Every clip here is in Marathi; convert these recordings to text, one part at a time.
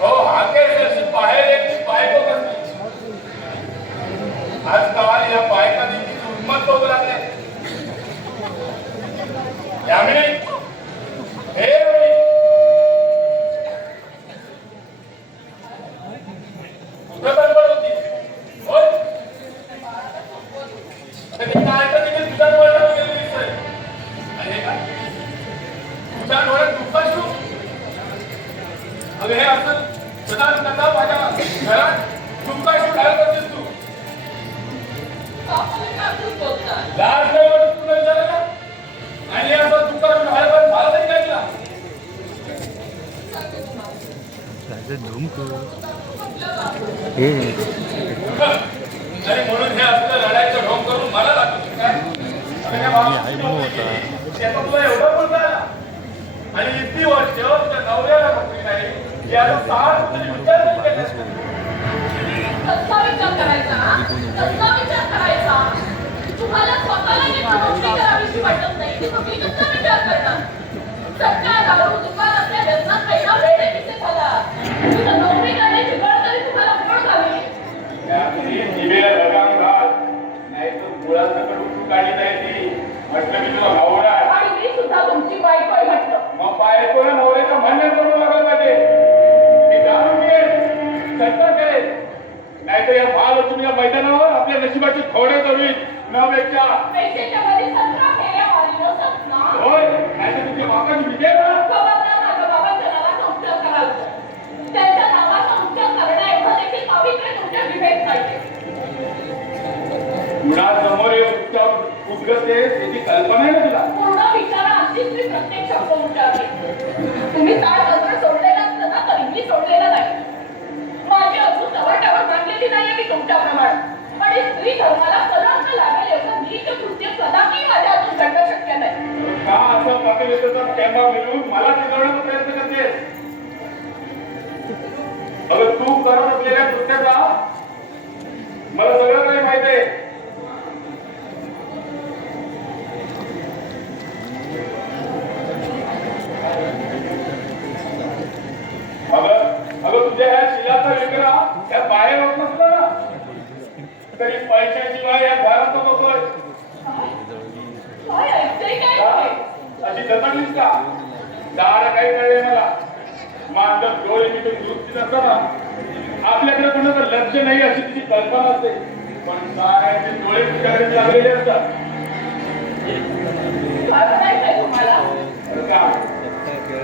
हो हाके बाहेर एक बायको कसली आजकाल या बायका देखील उन्मत्त होऊ लागले. यामिनी हे रवी कुठं बडबड होती होय आता काय तर तिथे तुझ्या डोळ्यात गेली दिसतंय आणि काय तुझ्या डोळ्यात दुःख असतो. अगं हे असं सदा सदा माझ्या घरात दुःख असतो काय करतेस तू लाज नाही वाटत तुला विचारायला आणि असं दुःख पण मला तरी काय केला आणि म्हणून हे असलं लढायचं ढोंग करून मला लागतो काय तुला एवढं बोलता आणि इतकी वर्ष तुझ्या नवऱ्याला नोकरी नाही याचा 6 तरी विचार नाही केला. कसला विचार करायचा तुम्हाला स्वतःला नोकरी करावीशी वाटत नाही की तुम्ही कसला विचार करता. सध्या दारू दुकान आपल्या व्यसनात पहिला वेळ किती झाला तुझं नोकरी करण्याची गळ तरी तुम्हाला कोण घाली. जिभेला लगाम घाल नाही तर मुळासकट उठून काढली नाही ती म्हटलं मी तुला भावडा आणि मी सुद्धा तुमची बायको आहे म्हटलं. मग बायको ना नवऱ्याचं म्हणणं करून बघायला पाहिजे ती दारू पिळेल सत्तर करेल नाहीतर या महालक्ष्मीच्या मैदानावर आपल्या नशिबाची थोडे करून नवेच्या पैशाच्या मध्ये 17 फेऱ्या मारल्यासच ना होय नाहीतर तुझी बापाची विजय ना खबरदार माझ्या बाबांच्या नावाचा उपचार करायचा. त्यांच्या नावाचा उपचार करण्या एवढं देखील पवित्र तुमच्या विवेक पाहिजे. मुळासमोर उद्गते त्याची कल्पना आहे ना तुला पूर्ण विचारा आमचीच मी प्रत्येक शब्द उच्चारले. तुम्ही ताळ तंत्र सोडलेला असतं ना तरी मी सोडलेलं नाही. माझी अजून टवाटवा मांडलेली नाहीये मी तुमच्याप्रमाणे आणि स्त्री धर्माला कलंक लागेल याचं नीच कृत्य कदापि माझ्या हातून घडणं शक्य नाही. का असं पातळीचा कॅम्पा मिळून मला चिरवण्याचा प्रयत्न करतेस. अगं तू करत असलेल्या कृत्याचा मला सगळं काही माहिती आहे. अगं तुझ्या ह्या शिलाचा विग्रह या बाहेर होत नसला ना तरी पैशाशिवाय या घरात बघतोय अशी दचकलीस का दारा काही कळले मला माझं डोळे मी तो दुरुस्ती नसताना आपल्याकडे कोणाचं लक्ष नाही अशी तिची कल्पना असते पण साऱ्याचे डोळे तुझ्याकडे लागलेले असतात.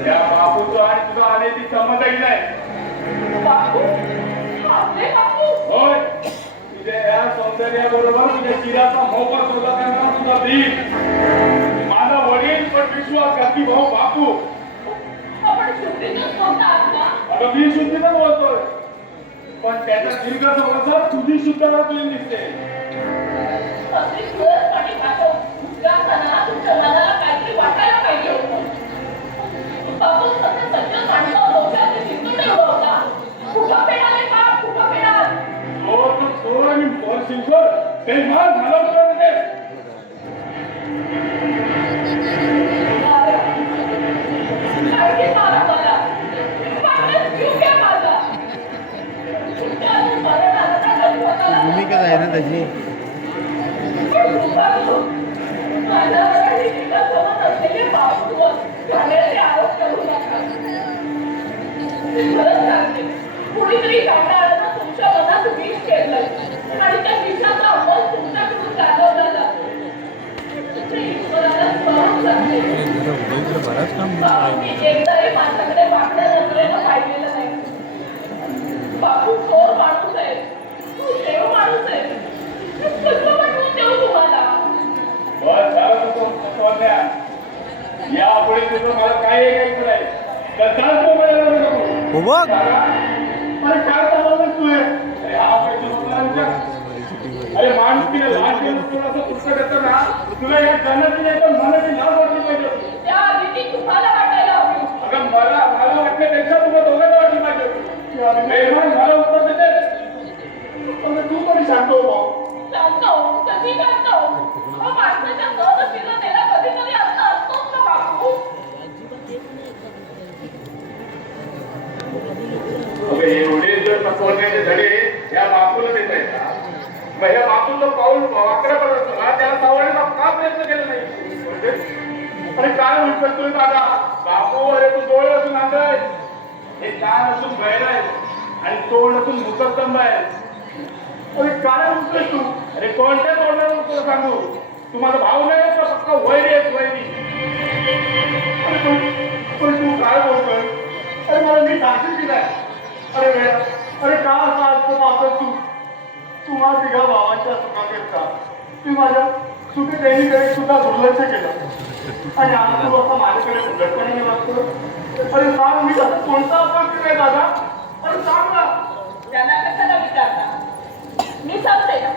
या बापूचं आणि तुझा आलेली संबंधही नाही. होय तुझ्या या सौंदर्याबरोबर तुझ्या चिराचा मोह सुद्धा करणार तुझा भीम माझा वडील पण विश्वासघाती भाऊ बापू. अगं मी शुद्धीच बोलतोय पण त्याच्या दीर्घ संवासात तुझी शुद्धता तुझी दिसते. काहीतरी वाटायला पाहिजे होतं. बापू सध्या सज्जन माणसं डोक्यात चिंतून ठेवलं होता. कुठं पेडाले का कुठं पेडाल चोर आणि बोर शिंचोर बेमान झालं होतं म्हणजे भूमिका आहे ना त्याची कुणीतरी गावडाला तुमच्या मनात विष केलं आणि त्या विषाचा अंमल तुमच्याकडून गाजवला जातो. ईश्वराला स्मरून जाते. एकदाही माझ्याकडे वाकड्या नजरेनं पाहिलेलं नाही. बापू चोर माणूस आहे तू देव माणूस आहे कसं वाटून देऊ तुम्हाला. यापुढे तुझं मला काय ऐकायचं नाही. अरे माणूस तिने लाच करताना तुला या जन्माची नाही तर मनाची लाज वाटली पाहिजे. त्या आधी तुम्हाला वाटायला हवी. अगं मला वाटण्यापेक्षा तुला दोघांना वाटली पाहिजे. मेहमान मला उत्तर देते पण तू पण शांत हो भाऊ. शांत हो कधी शांत हो. माणसाच्या सहनशीलतेला कधीतरी अर्थ असतोच ना बापू. मग ह्या बापूचं पाऊल वाकडं पडत त्याला सावरण्याचा का प्रयत्न केला नाही म्हणजे अरे काय म्हणतोय तुम्ही दादा बापू अरे तू डोळे असून आंधळ हे कान असून बैल आहे आणि तोंड असून मुकद्दम आहे अरे काय म्हणतोय तू अरे कोणत्या तोंडावर तुला सांगू तू माझा भाऊ नाही का फक्त वैरी आहेस वैरी अरे पण तू काय बोलतोय अरे मला मी सांगते की नाही अरे वेळा अरे का असं असतं माझं तू माझ्या तिघा भावांच्या सुखा करता तू माझ्या सुखी देवीकडे सुद्धा दुर्लक्ष केलं आणि आज तू असं माझ्याकडे उलटपणे वागतो अरे सांग मी असं कोणता अपराध केलाय दादा अरे सांग ना त्यांना कशाला विचारता मी सांगते ना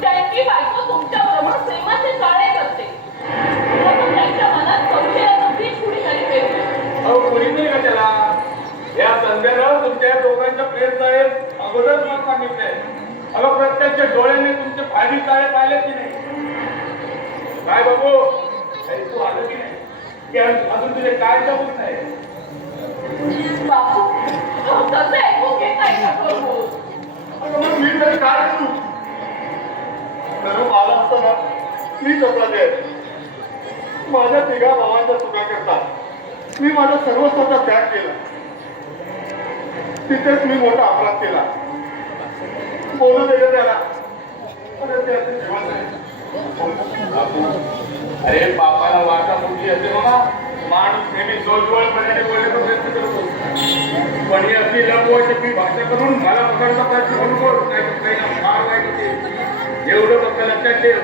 त्यांची बायको तुमच्याबरोबर प्रेमाचे चाळे करते म्हणून त्यांच्या मनात संशयाचं बीज कुणी तरी पेरलं. अहो कोणी नाही का त्याला या संध्याकाळ तुमच्या दोघांच्या प्रेम चाळे अगोदर मला सांगितलंय अगं प्रत्यक्ष डोळ्याने तुमचे फायदे चाळे पाहिले की नाही काय बाबू तू आलं की नाही की अजून तुझे काय जमत नाही बापू तसं ऐकून घेत नाही का प्रभू अगं मग मी तरी काय करू खरं आला असताना मी स्वतः दे माझ्या तिघा भावांचा चुका करतात मी माझा सर्वस्वाचा त्याग केला तिथेच मी मोठा अपराध केला बोलू दे त्याला अरे त्याचे जीवन आहे अरे बापाला वाटा मोठी असते बघा माणूस नेहमी जोजवळपणे बोलण्याचा प्रयत्न करतो पण ही अशी लपवायची भाषा करून मला पकडचा प्रयत्न म्हणून नाही तर काही फार वाईट होते एवढं फक्त लक्षात ठेव